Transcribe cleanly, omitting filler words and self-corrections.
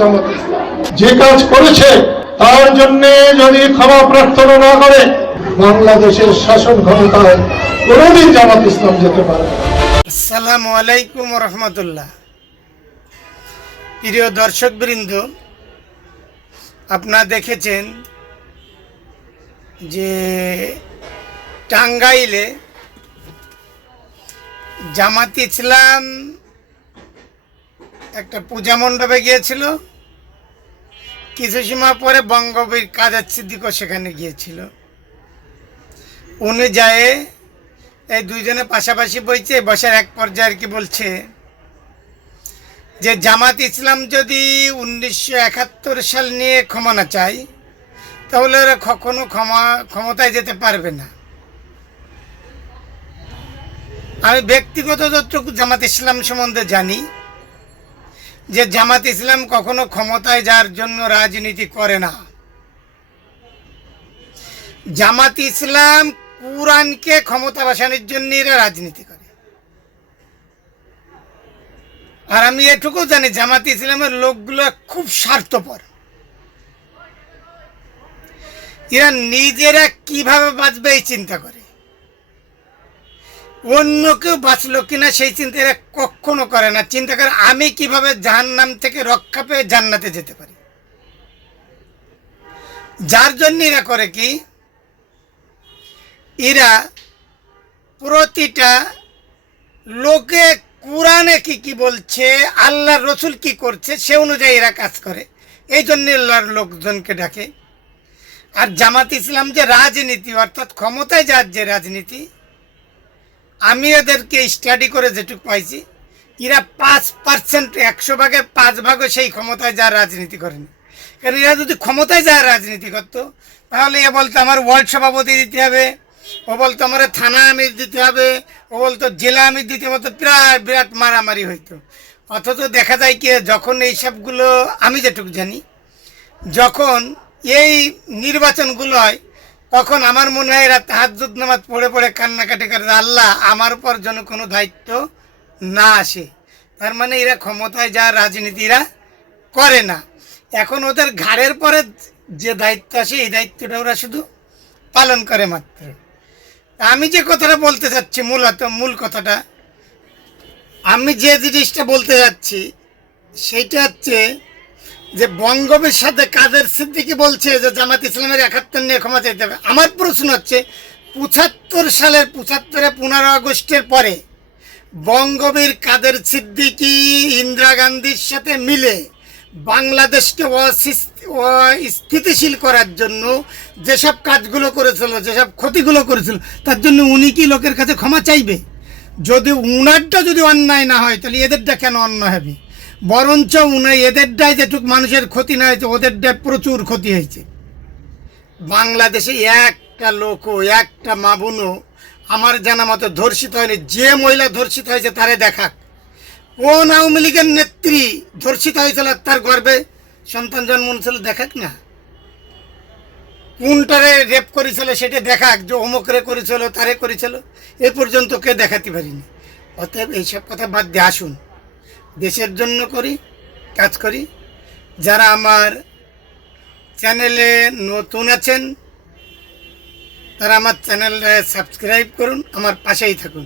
জামাত ইসলাম যে কাজ করেছে তার জন্য যদি ক্ষমা প্রার্থনা না করে বাংলাদেশের শাসন ক্ষমতায় কোনোদিন জামাত ইসলাম যেতে পারে না। আসসালামু আলাইকুম রহমতুল্লাহ। প্রিয় দর্শকবৃন্দ, আপনারা দেখেছেন যে টাঙ্গাইলে জামাত ইসলাম একটা পূজা মণ্ডপে গিয়েছিল, কিছু সময় পরে বঙ্গবীর কাদের সিদ্দিকও সেখানে গিয়েছিল। উনি যায় এই দুইজনে পাশাপাশি বইছে, বসার এক পর্যায়ে আর কি বলছে যে জামাত ইসলাম যদি 1971 সাল নিয়ে ক্ষমা না চায় তাহলে ওরা কখনো ক্ষমতায় যেতে পারবে না। আমি ব্যক্তিগত যতটুকু জামাত ইসলাম সম্বন্ধে জানি যে জামাত ইসলাম কখনো ক্ষমতায় যাওয়ার জন্য রাজনীতি করে না। জামাত ইসলাম কুরআনকে ক্ষমতা বসানোর জন্য এরা রাজনীতি করে। আর আমি এটুকু জানি জামাত ইসলামের লোকগুলো খুব স্বার্থপর। এরা নিজেরা কিভাবে বাঁচবে এই চিন্তা করে, অন্য কেউ বাঁচলো কিনা সেই চিন্তা এরা কখনো করে না। চিন্তা করে আমি কিভাবে জাহান্নাম থেকে রক্ষা পেয়ে জান্নাতে যেতে পারি। যার জন্য এরা করে কি, এরা প্রতিটা লোকে কুরআনে কি কি বলছে, আল্লাহর রসুল কি করছে সে অনুযায়ী এরা কাজ করে। এই জন্য আল্লাহর লোকজনকে ডাকে। আর জামাত ইসলাম যে রাজনীতি অর্থাৎ ক্ষমতায় যাওয়ার যে রাজনীতি, আমি এদেরকে স্টাডি করে যেটুকু পাইছি, এরা 5%, 100 ভাগের 5 ভাগও সেই ক্ষমতায় যাওয়ার রাজনীতি করেনি। কারণ এরা যদি ক্ষমতায় যাওয়ার রাজনীতি করতো তাহলে এ বলতো আমার ওয়ার্ড সভাপতি দিতে হবে, ও বলতো আমার থানা আমির দিতে হবে, ও বলতো জেলা আমির দিতে হবে, প্রায় বিরাট মারামারি হইতো। অথচ দেখা যায় কি, যখন এইসবগুলো আমি যেটুকু জানি, যখন এই নির্বাচনগুলো হয় তখন আমার মনে হয় এরা তাহাজ্জুদ নামাজ পড়ে পড়ে কান্নাকাটি করে, আল্লাহ আমার উপর যেন কোনো দায়িত্ব না আসে। তার মানে এরা ক্ষমতায় যাওয়ার রাজনীতি এরা করে না। এখন ওদের ঘাড়ের পরে যে দায়িত্ব আসে এই দায়িত্বটা ওরা শুধু পালন করে মাত্র। আমি যে কথাটা বলতে চাচ্ছি, মূল কথাটা আমি যে জিনিসটা বলতে যাচ্ছি সেইটা হচ্ছে যে বঙ্গবীর সাথে কাদের সিদ্দিকী বলছে যে জামাত ইসলামের 71 নিয়ে ক্ষমা চাইতে হবে। আমার প্রশ্ন হচ্ছে 75 সালের 15 আগস্টের পরে বঙ্গবীর কাদের সিদ্দিকী ইন্দিরা গান্ধীর সাথে মিলে বাংলাদেশকে অস্থিতিশীল করার জন্য যেসব কাজগুলো করেছিল, যেসব ক্ষতিগুলো করেছিল, তার জন্য উনি কি লোকের কাছে ক্ষমা চাইবে? যদি উনারটা যদি অন্যায় না হয় তাহলে এদেরটা কেন অন্যায় হবে? বরঞ্চ এদেরটাই যেটুক মানুষের ক্ষতি না হয়েছে, ওদেরটাই প্রচুর ক্ষতি হয়েছে। বাংলাদেশে একটা লোকও, একটা মা বোনও আমার জানা মতো ধর্ষিত হয়নি। যে মহিলা ধর্ষিত হয়েছে তারে দেখাক। কোন আওয়ামী লীগের নেত্রী ধর্ষিত হয়েছিল, তার গর্ভে সন্তান জন্ম ছিল, দেখাক না। কোনটারে রেপ করেছিল সেটা দেখাক, যে অমুকরে করেছিল, তারে করেছিল। এ পর্যন্ত কে দেখাতে পারিনি। অতএব এইসব কথা বাদ দিয়ে আসুন, দেশের জন্য কাজ করি। যারা আমার চ্যানেলে নতুন আছেন তারা আমার চ্যানেলে সাবস্ক্রাইব করুন, আমার পাশেই থাকুন।